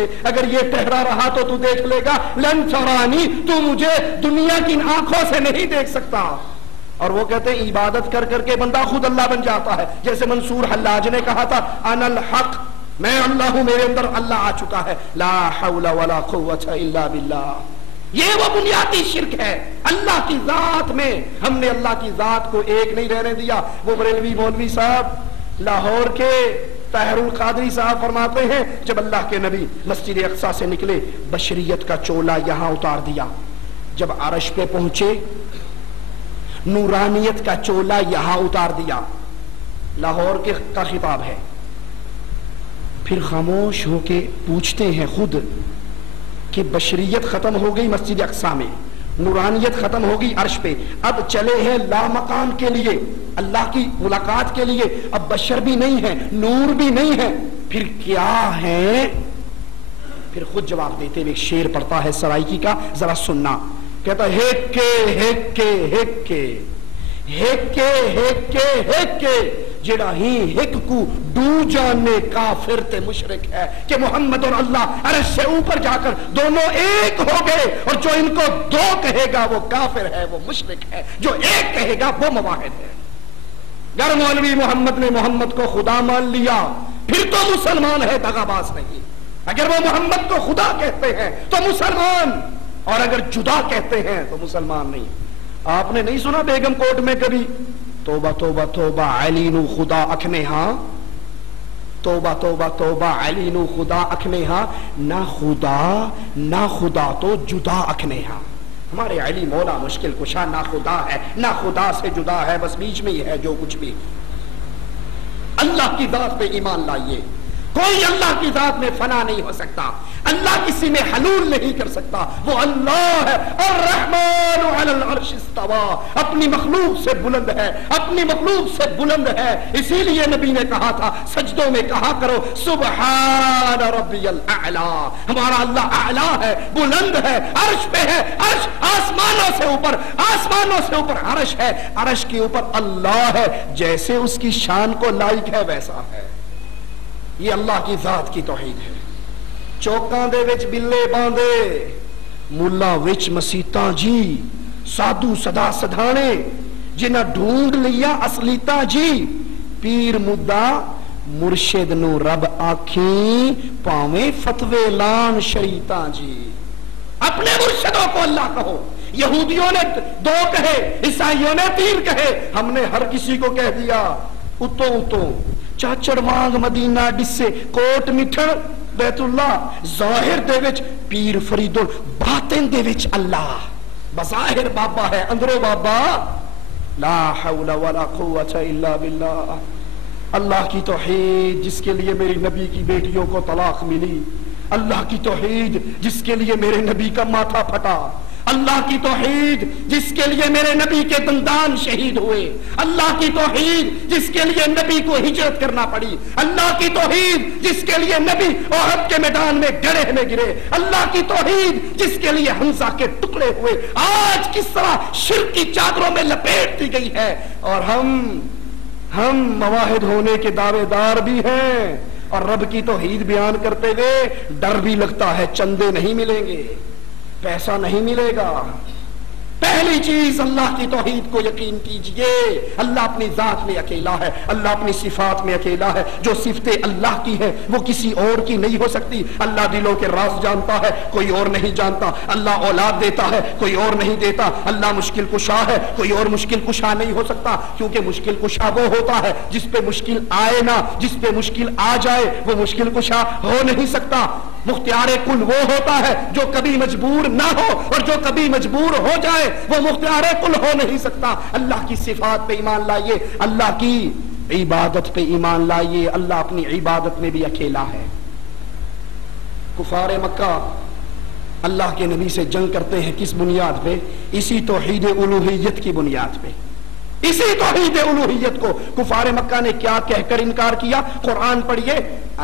اگر یہ ٹہرا رہا تو دیکھ لے گا لن ترانی، تو مجھے دنیا کی آنکھوں سے نہیں دیکھ سکتا۔ اور وہ کہتے ہیں عبادت کر کر کے بندہ خود اللہ بن جاتا ہے، جیسے منصور حلاج نے کہا تھا انا الحق، میں اللہ ہوں، میرے اندر اللہ آ چکا ہے، لا حول ولا قوت الا باللہ۔ یہ وہ بنیادی شرک ہے اللہ کی ذات میں، ہم نے اللہ کی ذات کو ایک نہیں رہنے دیا۔ وہ بریلوی مولوی صاحب لاہور کے طاہر القادری صاحب فرماتے ہیں جب اللہ کے نبی مسجد اقصی سے نکلے بشریت کا چولا یہاں اتار دیا، جب عرش پہ پہنچے نورانیت کا چولا یہاں اتار دیا۔ لاہور کا خطاب ہے۔ پھر خاموش ہو کے پوچھتے ہیں خود کہ بشریت ختم ہو گئی مسجد اقصی میں، نورانیت ختم ہوگی عرش پہ، اب چلے ہیں لامقام کے لیے، اللہ کی ملاقات کے لیے، اب بشر بھی نہیں ہے، نور بھی نہیں ہے، پھر کیا ہے؟ پھر خود جواب دیتے ہوئے ایک شعر پڑھتا ہے سرائکی کا، ذرا سننا۔ کہتا ہے ہیک کے ہیک کے ہیک کے ہیک کے ہیک کے ہیک کے جڑا ہی ہک کو ڈو جانے کافر تے مشرک ہے، کہ محمد اور اللہ عرش سے اوپر جا کر دونوں ایک ہو گئے، اور جو ان کو دو کہے گا وہ کافر ہے، وہ مشرک ہے، جو ایک کہے گا وہ موحد ہے۔ اگر مولوی محمد نے محمد کو خدا مان لیا پھر تو مسلمان ہے، دغاباز نہیں۔ اگر وہ محمد کو خدا کہتے ہیں تو مسلمان، اور اگر جدا کہتے ہیں تو مسلمان نہیں۔ آپ نے نہیں سنا بیگم کوٹ میں کبھی توبہ توبہ توبہ علی نو خدا اکھنے ہاں، توبہ توبہ توبہ علی نو خدا اکھنے ہاں، نہ خدا تو جدا اکھنے ہاں۔ ہمارے علی مولا مشکل کشا نہ خدا ہے، نہ خدا سے جدا ہے، بس بیچ میں ہی ہے جو کچھ بھی۔ اللہ کی ذات پہ ایمان لائیے، کوئی اللہ کی ذات میں فنا نہیں ہو سکتا، اللہ کسی میں حلول نہیں کر سکتا، وہ اللہ ہے۔ الرحمن علی العرش استوى، اپنی مخلوق سے بلند ہے، اپنی مخلوق سے بلند ہے، اسی لیے نبی نے کہا تھا سجدوں میں کہا کرو سبحان ربی الاعلی، ہمارا اللہ اعلیٰ ہے، بلند ہے، عرش پہ ہے، عرش آسمانوں سے اوپر، آسمانوں سے اوپر عرش ہے، عرش کے اوپر اللہ ہے، جیسے اس کی شان کو لائق ہے ویسا ہے۔ یہ اللہ کی ذات کی توحید ہے۔ چوکاں دے وچ بلے باندے، ملا وچ مسیتاں جی، سادھو سدا سدھانے جنہ ڈھونڈ لیا اصلیتاں جی، پیر مدہ مرشد نو رب آکھیں پاویں فتوے لان شریعتاں جی۔ اپنے مرشدوں کو اللہ کہو، یہودیوں نے دو کہے، عیسائیوں نے تین کہے، ہم نے ہر کسی کو کہہ دیا اتو اتو، چاچڑ مانگ مدینہ ڈسے کوٹ مٹھڑ بیت اللہ، ظاہر دے وچ پیر فریدون، باطن دے وچ اللہ، بظاہر بابا ہے اندروں بابا، لا حول ولا قوت الا باللہ۔ اللہ کی توحید جس کے لیے میری نبی کی بیٹیوں کو طلاق ملی، اللہ کی توحید جس کے لیے میرے نبی کا ماتھا پھٹا، اللہ کی توحید جس کے لیے میرے نبی کے دندان شہید ہوئے، اللہ کی توحید جس کے لیے نبی کو ہجرت کرنا پڑی، اللہ کی توحید جس کے لیے نبی احد کے میدان میں گڑھے میں گرے، اللہ کی توحید جس کے لیے حمزہ کے ٹکڑے ہوئے، آج کس طرح شرک کی چادروں میں لپیٹ دی گئی ہے، اور ہم مواحد ہونے کے دعوے دار بھی ہیں، اور رب کی توحید بیان کرتے ہوئے ڈر بھی لگتا ہے چندے نہیں ملیں گے، پیسہ نہیں ملے گا۔ پہلی چیز اللہ کی توحید کو یقین کیجئے، اللہ اپنی ذات میں اکیلا ہے، اللہ اپنی صفات میں اکیلا ہے، جو صفتیں اللہ کی ہیں وہ کسی اور کی نہیں ہو سکتی۔ اللہ دلوں کے راز جانتا ہے، کوئی اور نہیں جانتا، اللہ اولاد دیتا ہے، کوئی اور نہیں دیتا، اللہ مشکل کشا ہے، کوئی اور مشکل کشا نہیں ہو سکتا، کیونکہ مشکل کشا وہ ہوتا ہے جس پہ مشکل آئے نہ، جس پہ مشکل آ جائے وہ مشکل کشا ہو نہیں سکتا۔ مختار کل وہ ہوتا ہے جو کبھی مجبور نہ ہو، اور جو کبھی مجبور ہو جائے وہ مختار کل ہو نہیں سکتا۔ اللہ کی صفات پہ ایمان لائیے، اللہ کی عبادت پہ ایمان لائیے، اللہ اپنی عبادت میں بھی اکیلا ہے۔ کفار مکہ اللہ کے نبی سے جنگ کرتے ہیں کس بنیاد پہ؟ اسی توحید الوہیت کی بنیاد پہ۔ اسی توحید الوہیت کو کفار مکہ نے کیا کہہ کر انکار کیا؟ قرآن پڑھیے،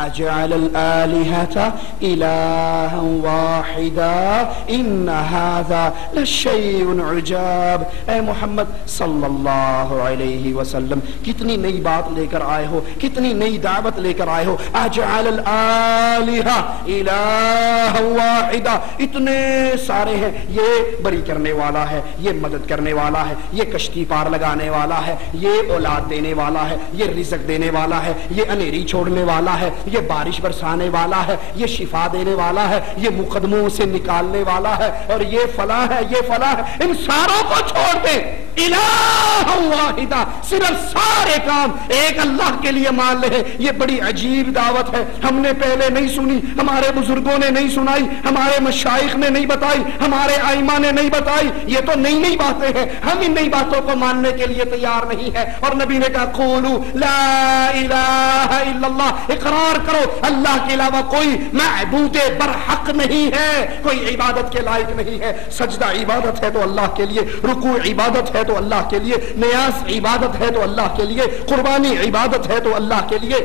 اجعل الآلہۃ الہا واحدا ان ھذا لشیء عجاب۔ اے محمد صلی اللہ علیہ وسلم کتنی نئی بات لے کر آئے ہو، کتنی نئی دعوت لے کر آئے ہو۔ اجعل الآلہۃ الہا واحدا، اتنے سارے ہیں، یہ بری کرنے والا ہے، یہ مدد کرنے والا ہے، یہ کشتی پار لگانے والا ہے، یہ اولاد دینے والا ہے، یہ رزق دینے والا ہے، یہ انھیری چھوڑنے والا ہے، یہ بارش برسانے والا ہے، یہ شفا دینے والا ہے، یہ مقدموں سے نکالنے والا ہے، اور یہ فلاں ہے، یہ فلاں ہے۔ ان ساروں کو چھوڑ دیں، الہ واحدہ، صرف سارے کام ایک اللہ کے لیے مان لے۔ یہ بڑی عجیب دعوت ہے، ہم نے پہلے نہیں سنی، ہمارے بزرگوں نے نہیں سنائی، ہمارے مشائخ نے نہیں بتائی، ہمارے ائمہ نے نہیں بتائی، یہ تو نئی نئی باتیں ہیں، ہم ان نئی باتوں کو ماننے کے لیے تیار نہیں ہے۔ اور نبی نے کہا قولوا لا الہ الا اللہ، اقرار کرو اللہ کے علاوہ کوئی معبود برحق نہیں ہے، کوئی عبادت کے لائق نہیں ہے۔ سجدہ عبادت ہے تو اللہ کے لیے، رکوع عبادت ہے تو اللہ کے لیے، نیاز عبادت ہے تو اللہ کے لیے، قربانی عبادت ہے تو اللہ کے لیے،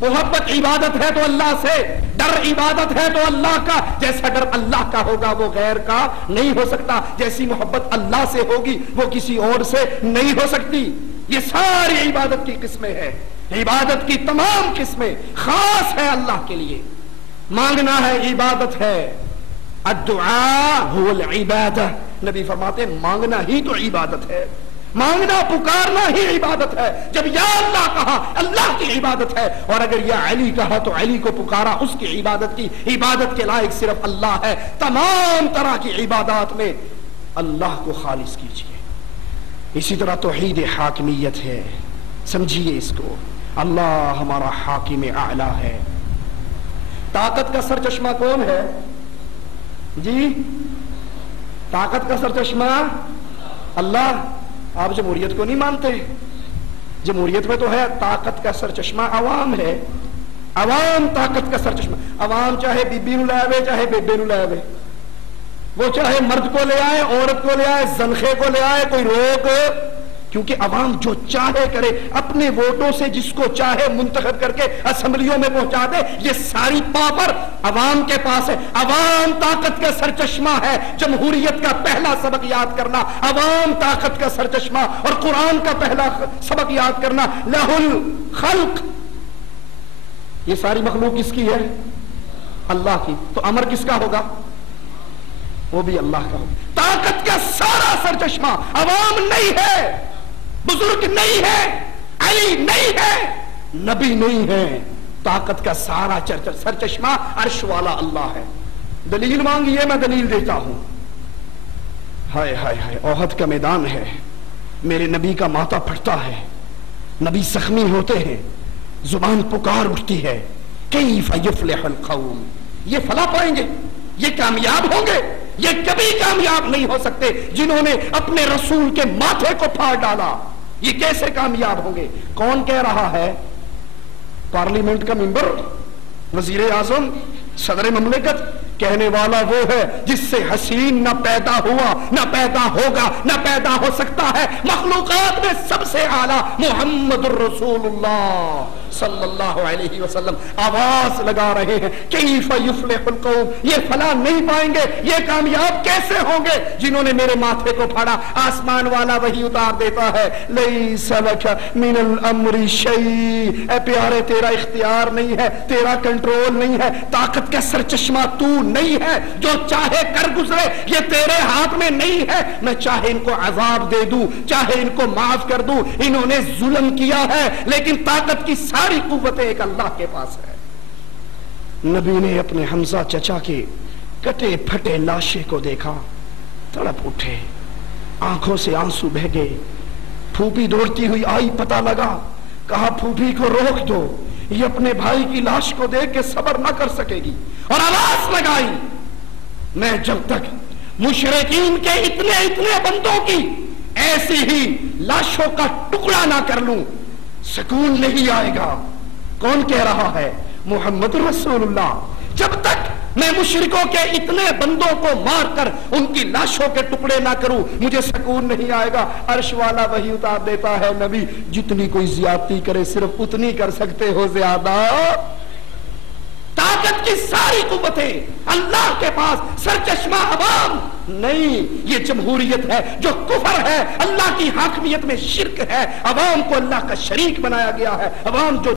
محبت عبادت ہے تو اللہ سے، ڈر عبادت ہے تو اللہ کا۔ جیسا ڈر اللہ کا ہوگا وہ غیر کا نہیں ہو سکتا، جیسی محبت اللہ سے ہوگی وہ کسی اور سے نہیں ہو سکتی۔ یہ ساری عبادت کی قسمیں ہیں، عبادت کی تمام قسمیں خاص ہے اللہ کے لیے۔ مانگنا ہے عبادت ہے، الدعاء هو العبادہ، نبی فرماتے ہیں مانگنا ہی تو عبادت ہے، مانگنا پکارنا ہی عبادت ہے۔ جب یا اللہ کہا اللہ کی عبادت ہے، اور اگر یا علی کہا تو علی کو پکارا، اس کی عبادت کی، عبادت کے لائق صرف اللہ ہے۔ تمام طرح کی عبادات میں اللہ کو خالص کیجیے۔ اسی طرح توحید حاکمیت ہے، سمجھیے اس کو، اللہ ہمارا حاکم اعلیٰ ہے۔ طاقت کا سرچشمہ کون ہے جی؟ طاقت کا سرچشمہ اللہ۔ آپ جمہوریت کو نہیں مانتے؟ جمہوریت میں تو ہے طاقت کا سرچشمہ عوام ہے، عوام طاقت کا سرچشمہ۔ عوام چاہے بی بی نو لے آوے چاہے بیبے نو لے آوے، وہ چاہے مرد کو لے آئے، عورت کو لے آئے، زنخے کو لے آئے، کوئی روک، کیونکہ عوام جو چاہے کرے، اپنے ووٹوں سے جس کو چاہے منتخب کر کے اسمبلیوں میں پہنچا دے۔ یہ ساری پاور عوام کے پاس ہے، عوام طاقت کا سرچشمہ ہے۔ جمہوریت کا پہلا سبق یاد کرنا، عوام طاقت کا سرچشمہ، اور قرآن کا پہلا سبق یاد کرنا، لہ الخلق، یہ ساری مخلوق کس کی ہے؟ اللہ کی۔ تو امر کس کا ہوگا؟ وہ بھی اللہ کا ہوگا۔ طاقت کا سارا سرچشمہ عوام نہیں ہے، بزرگ نہیں ہے، علی نہیں ہے، نبی نہیں ہے، طاقت کا سارا سرچشمہ عرش والا اللہ ہے۔ دلیل مانگیے، میں دلیل دیتا ہوں۔ ہائے ہائے ہائے، احد کا میدان ہے، میرے نبی کا ماتھا پھٹتا ہے، نبی زخمی ہوتے ہیں، زبان پکار اٹھتی ہے، کیف یفلح القوم، یہ فلاح پائیں گے، یہ کامیاب ہوں گے، یہ کبھی کامیاب نہیں ہو سکتے جنہوں نے اپنے رسول کے ماتھے کو پھاڑ ڈالا۔ یہ کیسے کامیاب ہوں گے؟ کون کہہ رہا ہے؟ پارلیمنٹ کا ممبر، وزیر اعظم، صدر مملکت؟ کہنے والا وہ ہے جس سے حسین نہ پیدا ہوا، نہ پیدا ہوگا، نہ پیدا ہو سکتا ہے۔ مخلوقات میں سب سے اعلیٰ محمد الرسول اللہ صلی اللہ علیہ وسلم آواز لگا رہے ہیں، کیف یفلح القوم، یہ فلاح نہیں پائیں گے، یہ کامیاب کیسے ہوں گے جنہوں نے میرے ماتھے کو پھاڑا۔ آسمان والا وہی اتار دیتا ہے، لیس لک من الامر شیء، اے پیارے تیرا اختیار نہیں ہے، تیرا کنٹرول نہیں ہے، طاقت کا سرچشمہ تو نہیں ہے، جو چاہے کر گزرے یہ تیرے ہاتھ میں نہیں ہے۔ میں چاہے ان کو عذاب دے دوں، چاہے ان کو معاف کر دوں، انہوں نے ظلم کیا ہے، لیکن طاقت کی ساری قوتیں ایک اللہ کے پاس ہے۔ نبی نے اپنے حمزہ چچا کے کٹے پھٹے لاشے کو دیکھا، تڑپ اٹھے، آنکھوں سے آنسو بہہ گئے۔ پھوپھی دوڑتی ہوئی آئی، پتہ لگا، کہا پھوپھی کو روک دو، یہ اپنے بھائی کی لاش کو دیکھ کے صبر نہ کر سکے گی، اور آواز لگائی، میں جب تک مشرکین کے اتنے بندوں کی ایسی ہی لاشوں کا ٹکڑا نہ کر لوں سکون نہیں آئے گا۔ کون کہہ رہا ہے؟ محمد رسول اللہ۔ جب تک میں مشرکوں کے اتنے بندوں کو مار کر ان کی لاشوں کے ٹکڑے نہ کروں مجھے سکون نہیں آئے گا۔ عرش والا وہی اتار دیتا ہے، نبی جتنی کوئی زیادتی کرے صرف اتنی کر سکتے ہو، زیادہ طاقت کی ساری قوتیں اللہ کے پاس، سرچشمہ عوام نہیں. یہ جمہوریت ہے جو کفر ہے، اللہ کی حاکمیت میں شرک ہے، عوام کو اللہ کا شریک بنایا گیا ہے. عوام جو